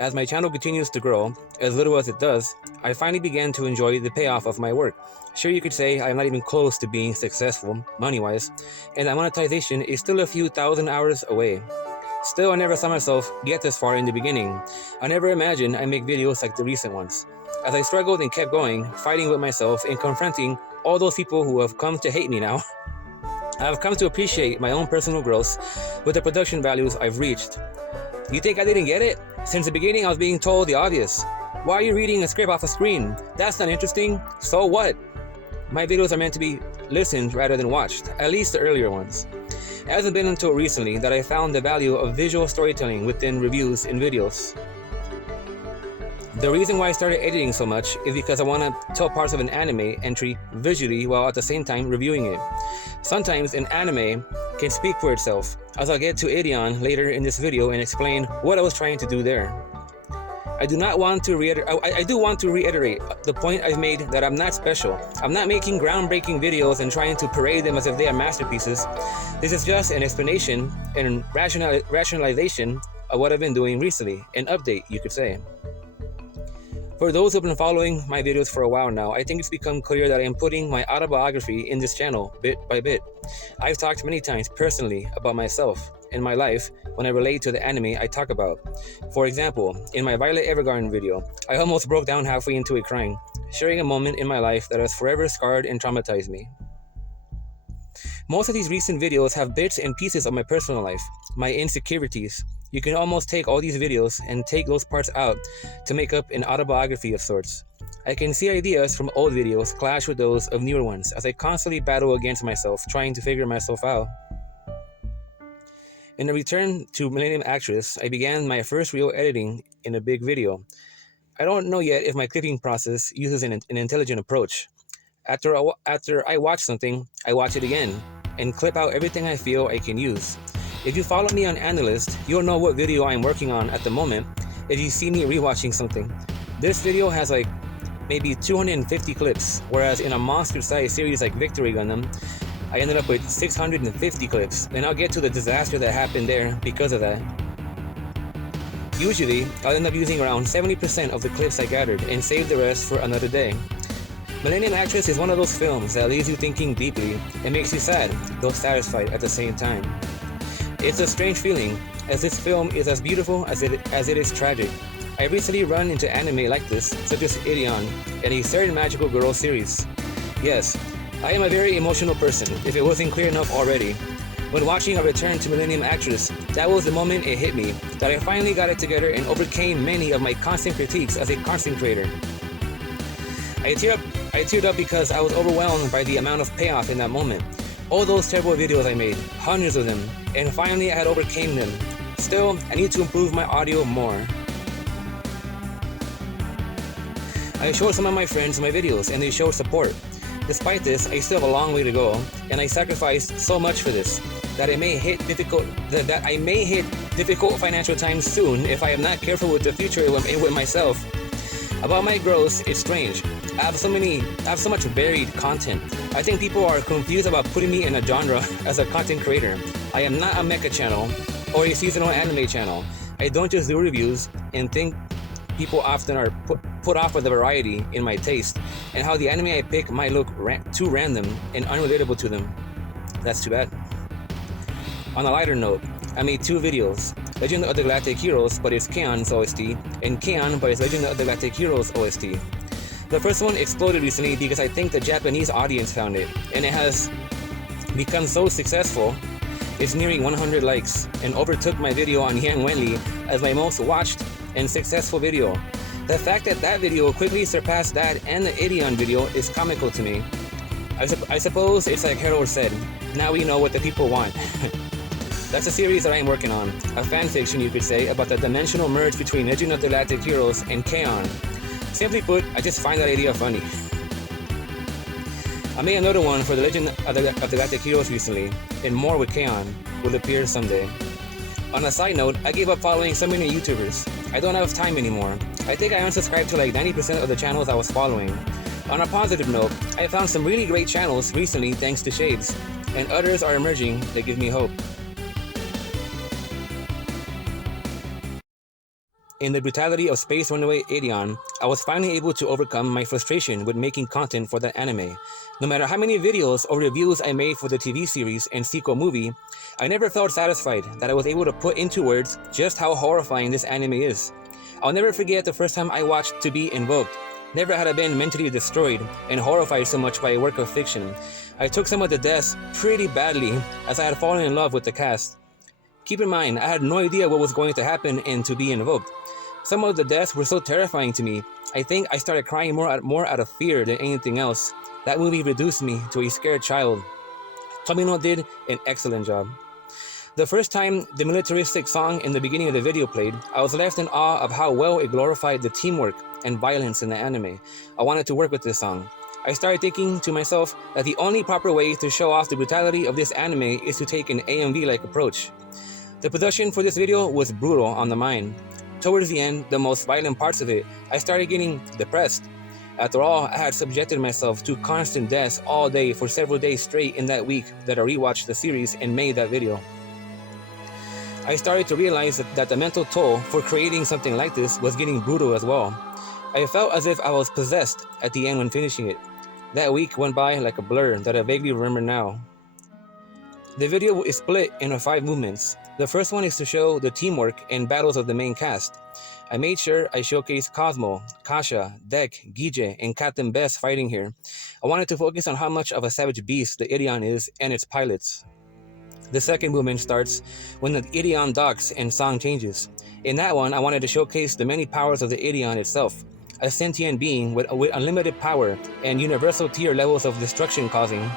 As my channel continues to grow, as little as it does, I finally began to enjoy the payoff of my work. Sure, you could say I'm not even close to being successful, money-wise, and that monetization is still a few thousand hours away. Still, I never saw myself get this far in the beginning. I never imagined I'd make videos like the recent ones. As I struggled and kept going, fighting with myself and confronting all those people who have come to hate me now, I have come to appreciate my own personal growth with the production values I've reached. You think I didn't get it? Since the beginning, I was being told the obvious. Why are you reading a script off a screen? That's not interesting. So what? My videos are meant to be listened rather than watched, at least the earlier ones. It hasn't been until recently that I found the value of visual storytelling within reviews and videos. The reason why I started editing so much is because I want to tell parts of an anime entry visually while at the same time reviewing it. Sometimes an anime can speak for itself, as I'll get to Ideon later in this video and explain what I was trying to do there. I do want to reiterate the point I've made that I'm not special. I'm not making groundbreaking videos and trying to parade them as if they are masterpieces. This is just an explanation and rationalization of what I've been doing recently, an update, you could say. For those who've been following my videos for a while now, I think it's become clear that I am putting my autobiography in this channel bit by bit. I've talked many times personally about myself and my life when I relate to the anime I talk about. For example, in my Violet Evergarden video, I almost broke down halfway into it crying, sharing a moment in my life that has forever scarred and traumatized me. Most of these recent videos have bits and pieces of my personal life, my insecurities. You can almost take all these videos and take those parts out to make up an autobiography of sorts. I can see ideas from old videos clash with those of newer ones as I constantly battle against myself, trying to figure myself out. In a return to Millennium Actress, I began my first real editing in a big video. I don't know yet if my clipping process uses an intelligent approach. After I watch something, I watch it again and clip out everything I feel I can use. If you follow me on Analyst, you'll know what video I'm working on at the moment if you see me rewatching something. This video has like maybe 250 clips, whereas in a monster-sized series like Victory Gundam, I ended up with 650 clips, and I'll get to the disaster that happened there because of that. Usually, I'll end up using around 70% of the clips I gathered and save the rest for another day. Millennium Actress is one of those films that leaves you thinking deeply and makes you sad, though satisfied at the same time. It's a strange feeling, as this film is as beautiful as it is tragic. I recently run into anime like this, such as Ideon and a certain Magical Girl series. Yes, I am a very emotional person, if it wasn't clear enough already. When watching A Return to Millennium Actress, that was the moment it hit me, that I finally got it together and overcame many of my constant critiques as a content creator. I teared up because I was overwhelmed by the amount of payoff in that moment. All those terrible videos I made, hundreds of them, and finally I had overcame them. Still, I need to improve my audio more. I showed some of my friends my videos and they showed support. Despite this, I still have a long way to go, and I sacrificed so much for this that I may hit difficult financial times soon if I am not careful with the future with myself. About my growth, it's strange. I have so much varied content. I think people are confused about putting me in a genre as a content creator. I am not a mecha channel or a seasonal anime channel. I don't just do reviews and think people often are put off with the variety in my taste and how the anime I pick might look too random and unrelatable to them. That's too bad. On a lighter note, I made two videos, Legend of the Galactic Heroes but it's K-on's OST, and K-on but it's Legend of the Galactic Heroes OST. The first one exploded recently because I think the Japanese audience found it, and it has become so successful, it's nearing 100 likes, and overtook my video on Yang Wenli as my most watched and successful video. The fact that that video quickly surpassed that and the Ideon video is comical to me. I suppose it's like Harold said, now we know what the people want. That's a series that I am working on, a fanfiction you could say, about the dimensional merge between Legend of the Galactic Heroes and K-on! Simply put, I just find that idea funny. I made another one for the Legend of the Galactic Heroes recently, and more with K-on! Will appear someday. On a side note, I gave up following so many YouTubers. I don't have time anymore. I think I unsubscribed to like 90% of the channels I was following. On a positive note, I found some really great channels recently thanks to Shades, and others are emerging that give me hope. In the brutality of Space Runaway 81, I was finally able to overcome my frustration with making content for that anime. No matter how many videos or reviews I made for the TV series and sequel movie, I never felt satisfied that I was able to put into words just how horrifying this anime is. I'll never forget the first time I watched To Be Invoked. Never had I been mentally destroyed and horrified so much by a work of fiction. I took some of the deaths pretty badly as I had fallen in love with the cast. Keep in mind, I had no idea what was going to happen in To Be Invoked. Some of the deaths were so terrifying to me. I think I started crying more out of fear than anything else. That movie reduced me to a scared child. Tomino did an excellent job. The first time the militaristic song in the beginning of the video played, I was left in awe of how well it glorified the teamwork and violence in the anime. I wanted to work with this song. I started thinking to myself that the only proper way to show off the brutality of this anime is to take an AMV-like approach. The production for this video was brutal on the mind. Towards the end, the most violent parts of it, I started getting depressed. After all, I had subjected myself to constant deaths all day for several days straight in that week that I rewatched the series and made that video. I started to realize that the mental toll for creating something like this was getting brutal as well. I felt as if I was possessed at the end when finishing it. That week went by like a blur that I vaguely remember now. The video is split into 5 movements. The first one is to show the teamwork and battles of the main cast. I made sure I showcased Cosmo, Kasha, Dek, Gije, and Captain Best fighting here. I wanted to focus on how much of a savage beast the Ideon is and its pilots. The second movement starts when the Ideon docks and song changes. In that one, I wanted to showcase the many powers of the Ideon itself, a sentient being with unlimited power and universal tier levels of destruction causing.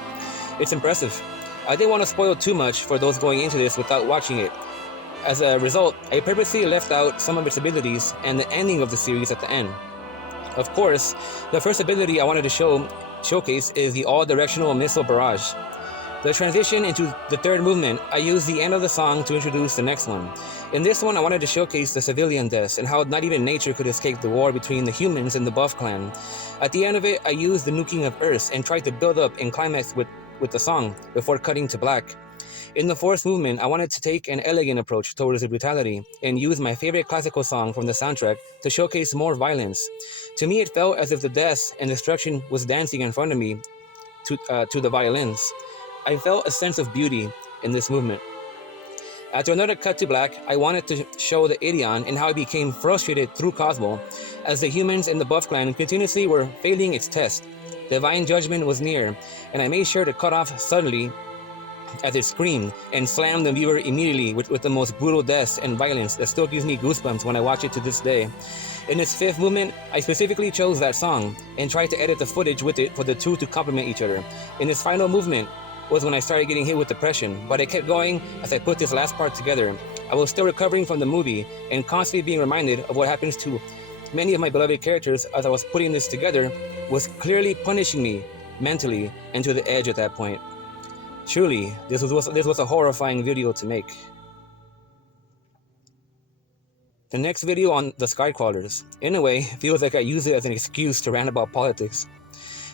It's impressive. I didn't want to spoil too much for those going into this without watching it. As a result, I purposely left out some of its abilities and the ending of the series at the end. Of course, the first ability I wanted to showcase is the all-directional missile barrage. The transition into the third movement, I used the end of the song to introduce the next one. In this one, I wanted to showcase the civilian deaths and how not even nature could escape the war between the humans and the Buff clan. At the end of it, I used the nuking of Earth and tried to build up and climax with the song before cutting to black. In the fourth movement, I wanted to take an elegant approach towards the brutality and use my favorite classical song from the soundtrack to showcase more violence. To me, it felt as if the death and destruction was dancing in front of me to the violins. I felt a sense of beauty in this movement. After another cut to black, I wanted to show the Ideon and how it became frustrated through Cosmo, as the humans in the Buff clan continuously were failing its test. Divine judgment was near, and I made sure to cut off suddenly as it screamed and slammed the viewer immediately with the most brutal deaths and violence that still gives me goosebumps when I watch it to this day. In its fifth movement, I specifically chose that song and tried to edit the footage with it for the two to complement each other. In its final movement was when I started getting hit with depression, but I kept going as I put this last part together. I was still recovering from the movie and constantly being reminded of what happens to many of my beloved characters as I was putting this together was clearly punishing me mentally and to the edge at that point. Truly, this was a horrifying video to make. The next video on the Skycrawlers, in a way, feels like I use it as an excuse to rant about politics.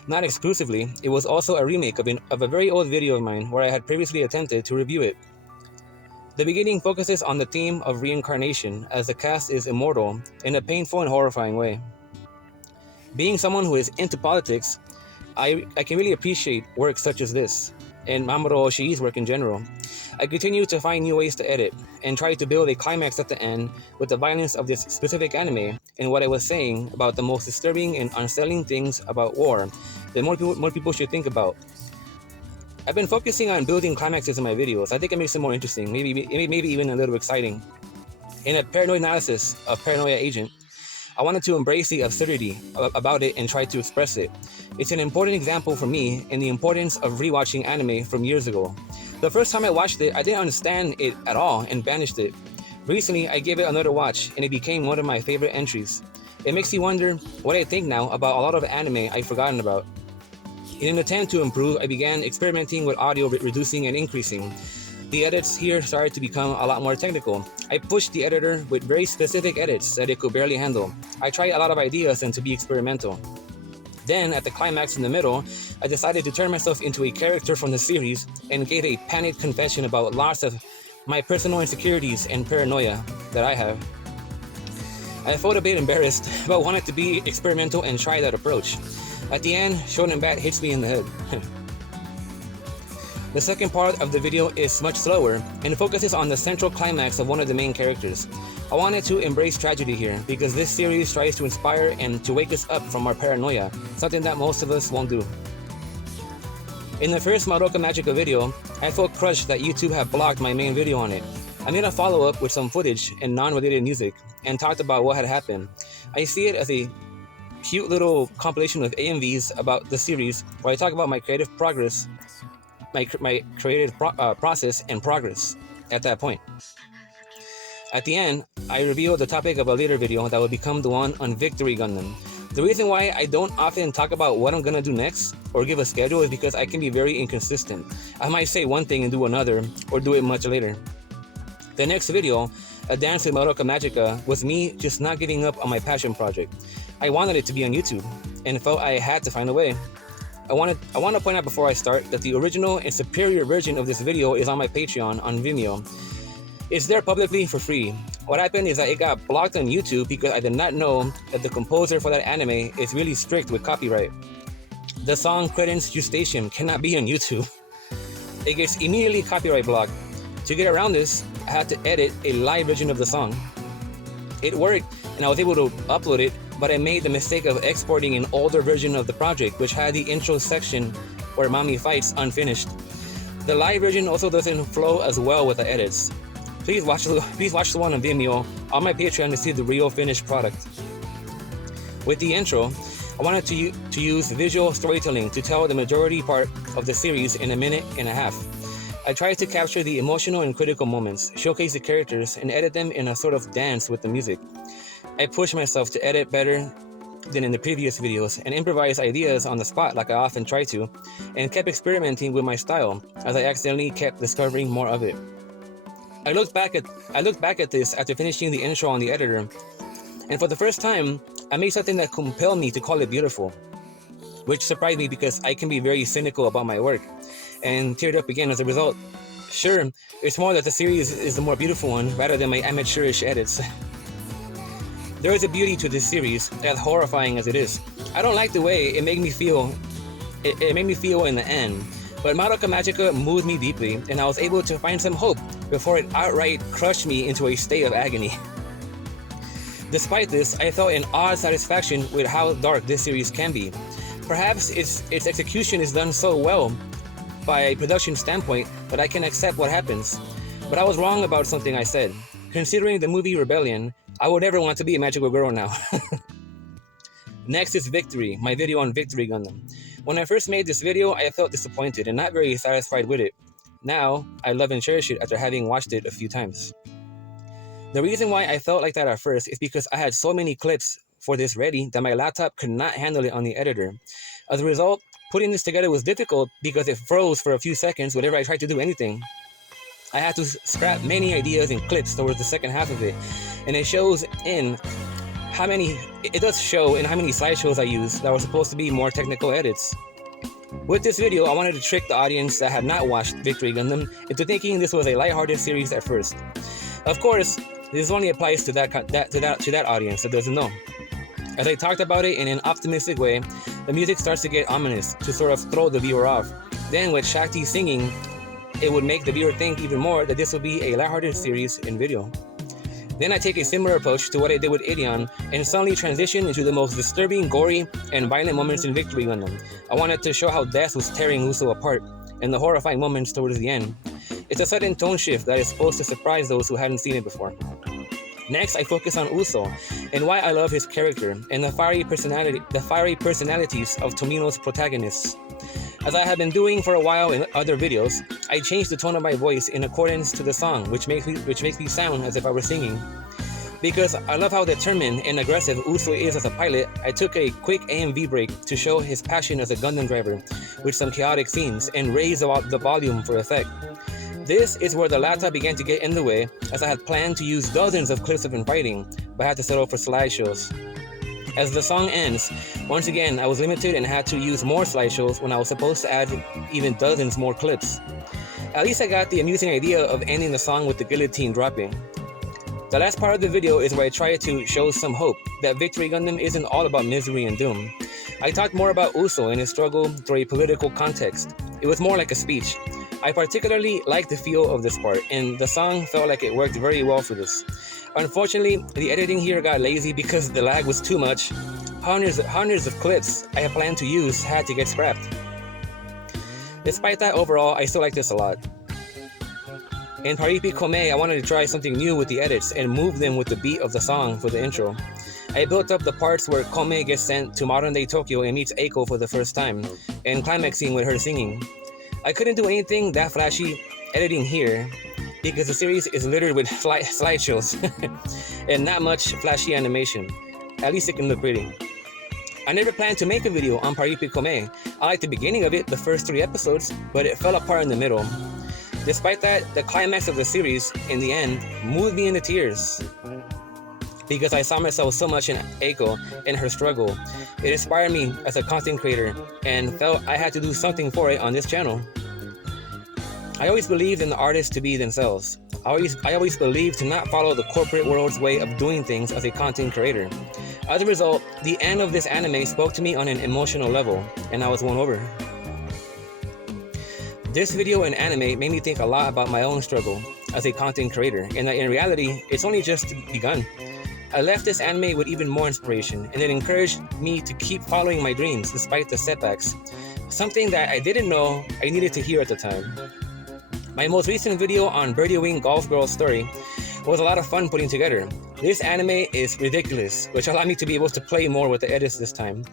Not exclusively, it was also a remake of a very old video of mine where I had previously attempted to review it. The beginning focuses on the theme of reincarnation, as the cast is immortal in a painful and horrifying way. Being someone who is into politics, I can really appreciate work such as this, and Mamoru Oshii's work in general. I continue to find new ways to edit, and try to build a climax at the end with the violence of this specific anime, and what I was saying about the most disturbing and unsettling things about war that more people should think about. I've been focusing on building climaxes in my videos. I think it makes them more interesting, maybe even a little exciting. In a paranoid analysis of Paranoia Agent, I wanted to embrace the absurdity about it and try to express it. It's an important example for me in the importance of rewatching anime from years ago. The first time I watched it, I didn't understand it at all and banished it. Recently, I gave it another watch and it became one of my favorite entries. It makes you wonder what I think now about a lot of anime I've forgotten about. In an attempt to improve, I began experimenting with audio reducing and increasing. The edits here started to become a lot more technical. I pushed the editor with very specific edits that it could barely handle. I tried a lot of ideas and to be experimental. Then, at the climax in the middle, I decided to turn myself into a character from the series and gave a panicked confession about lots of my personal insecurities and paranoia that I have. I felt a bit embarrassed, but wanted to be experimental and try that approach. At the end, Shonen Bat hits me in the head. The second part of the video is much slower and focuses on the central climax of one of the main characters. I wanted to embrace tragedy here because this series tries to inspire and to wake us up from our paranoia, something that most of us won't do. In the first Madoka Magica video, I felt crushed that YouTube had blocked my main video on it. I made a follow-up with some footage and non-related music and talked about what had happened. I see it as a cute little compilation of AMVs about the series where I talk about my creative progress, my creative process and progress at that point. At the end, I revealed the topic of a later video that would become the one on Victory Gundam. The reason why I don't often talk about what I'm gonna do next or give a schedule is because I can be very inconsistent. I might say one thing and do another, or do it much later. The next video, A Dance with Madoka Magica, was me just not giving up on my passion project. I wanted it to be on YouTube and felt I had to find a way. I want to point out before I start that the original and superior version of this video is on my Patreon on Vimeo. It's there publicly for free. What happened is that it got blocked on YouTube because I did not know that the composer for that anime is really strict with copyright. The song Credence Gestation cannot be on YouTube. It gets immediately copyright blocked. To get around this, I had to edit a live version of the song. It worked and I was able to upload it, but I made the mistake of exporting an older version of the project which had the intro section where Mami fights unfinished. The live version also doesn't flow as well with the edits. Please watch the one on Vimeo on my Patreon to see the real finished product. With the intro, I wanted to use visual storytelling to tell the majority part of the series in a minute and a half. I tried to capture the emotional and critical moments, showcase the characters, and edit them in a sort of dance with the music. I pushed myself to edit better than in the previous videos and improvise ideas on the spot like I often try to, and kept experimenting with my style as I accidentally kept discovering more of it. I looked back at this after finishing the intro on the editor, and for the first time, I made something that compelled me to call it beautiful, which surprised me because I can be very cynical about my work, and teared up again as a result. Sure, it's more that the series is the more beautiful one rather than my amateurish edits. There is a beauty to this series, as horrifying as it is. I don't like the way it made me feel. It made me feel in the end, but Madoka Magica moved me deeply, and I was able to find some hope before it outright crushed me into a state of agony. Despite this, I felt an odd satisfaction with how dark this series can be. Perhaps its execution is done so well by a production standpoint that I can accept what happens. But I was wrong about something I said. Considering the movie Rebellion, I would never want to be a magical girl now. Next is Victory, my video on Victory Gundam. When I first made this video, I felt disappointed and not very satisfied with it. Now, I love and cherish it after having watched it a few times. The reason why I felt like that at first is because I had so many clips for this ready that my laptop could not handle it on the editor. As a result, putting this together was difficult because it froze for a few seconds whenever I tried to do anything. I had to scrap many ideas and clips towards the second half of it, and it does show in how many slideshows I used that were supposed to be more technical edits. With this video, I wanted to trick the audience that had not watched Victory Gundam into thinking this was a lighthearted series at first. Of course, this only applies to that audience that doesn't know. As I talked about it in an optimistic way, the music starts to get ominous to sort of throw the viewer off. Then with Shakti singing, it would make the viewer think even more that this would be a lighthearted series in video. Then I take a similar approach to what I did with Ideon and suddenly transition into the most disturbing, gory, and violent moments in Victory Gundam. I wanted to show how death was tearing Uso apart and the horrifying moments towards the end. It's a sudden tone shift that is supposed to surprise those who hadn't seen it before. Next, I focus on Uso and why I love his character and the fiery personalities of Tomino's protagonists. As I have been doing for a while in other videos, I changed the tone of my voice in accordance to the song, which makes me sound as if I were singing. Because I love how determined and aggressive Uso is as a pilot, I took a quick AMV break to show his passion as a Gundam driver, with some chaotic scenes, and raise the volume for effect. This is where the laptop began to get in the way, as I had planned to use dozens of clips of him fighting, but had to settle for slideshows. As the song ends, once again I was limited and had to use more slideshows when I was supposed to add even dozens more clips. At least I got the amusing idea of ending the song with the guillotine dropping. The last part of the video is where I try to show some hope that Victory Gundam isn't all about misery and doom. I talked more about Uso and his struggle through a political context. It was more like a speech. I particularly liked the feel of this part, and the song felt like it worked very well for this. Unfortunately, the editing here got lazy because the lag was too much. Hundreds of clips I had planned to use had to get scrapped. Despite that, overall, I still like this a lot. In Paripi Kome, I wanted to try something new with the edits and move them with the beat of the song for the intro. I built up the parts where Kome gets sent to modern-day Tokyo and meets Eiko for the first time, and climaxing with her singing. I couldn't do anything that flashy editing here because the series is littered with slideshows and not much flashy animation. At least it can look pretty. I never planned to make a video on Paripi Kome. I liked the beginning of it, the first 3 episodes, but it fell apart in the middle. Despite that, the climax of the series, in the end, moved me into tears. Because I saw myself so much in Eiko and her struggle. It inspired me as a content creator and felt I had to do something for it on this channel. I always believed in the artists to be themselves. I always believed to not follow the corporate world's way of doing things as a content creator. As a result, the end of this anime spoke to me on an emotional level, and I was won over. This video and anime made me think a lot about my own struggle as a content creator, and that in reality, it's only just begun. I left this anime with even more inspiration, and it encouraged me to keep following my dreams despite the setbacks, something that I didn't know I needed to hear at the time. My most recent video on Birdie Wing Golf Girl's story was a lot of fun putting together. This anime is ridiculous, which allowed me to be able to play more with the edits this time.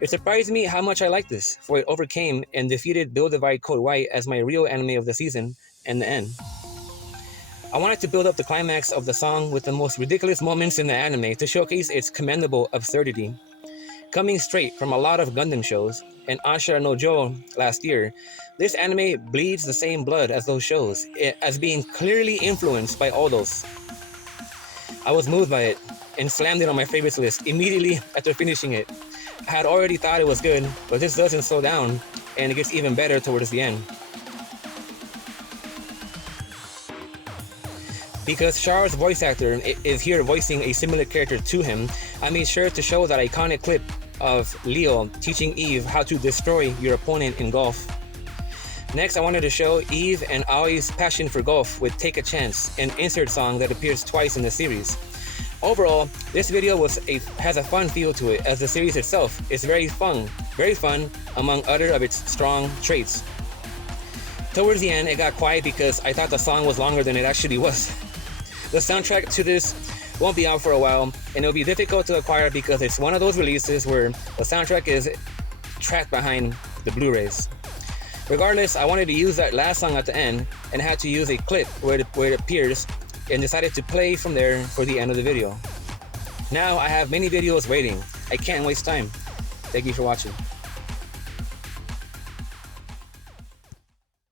It surprised me how much I liked this, for it overcame and defeated Build Divide Code White as my real anime of the season and the end. I wanted to build up the climax of the song with the most ridiculous moments in the anime to showcase its commendable absurdity. Coming straight from a lot of Gundam shows and Ashura no Jo last year, this anime bleeds the same blood as those shows, as being clearly influenced by all those. I was moved by it and slammed it on my favorites list immediately after finishing it. I had already thought it was good, but this doesn't slow down and it gets even better towards the end. Because Char's voice actor is here voicing a similar character to him, I made sure to show that iconic clip of Leo teaching Eve how to destroy your opponent in golf. Next, I wanted to show Eve and Aoi's passion for golf with Take a Chance, an insert song that appears twice in the series. Overall, this video has a fun feel to it, as the series itself is very fun among other of its strong traits. Towards the end, it got quiet because I thought the song was longer than it actually was. The soundtrack to this won't be out for a while, and it'll be difficult to acquire because it's one of those releases where the soundtrack is tracked behind the Blu-rays. Regardless, I wanted to use that last song at the end and had to use a clip where it appears and decided to play from there for the end of the video. Now I have many videos waiting. I can't waste time. Thank you for watching.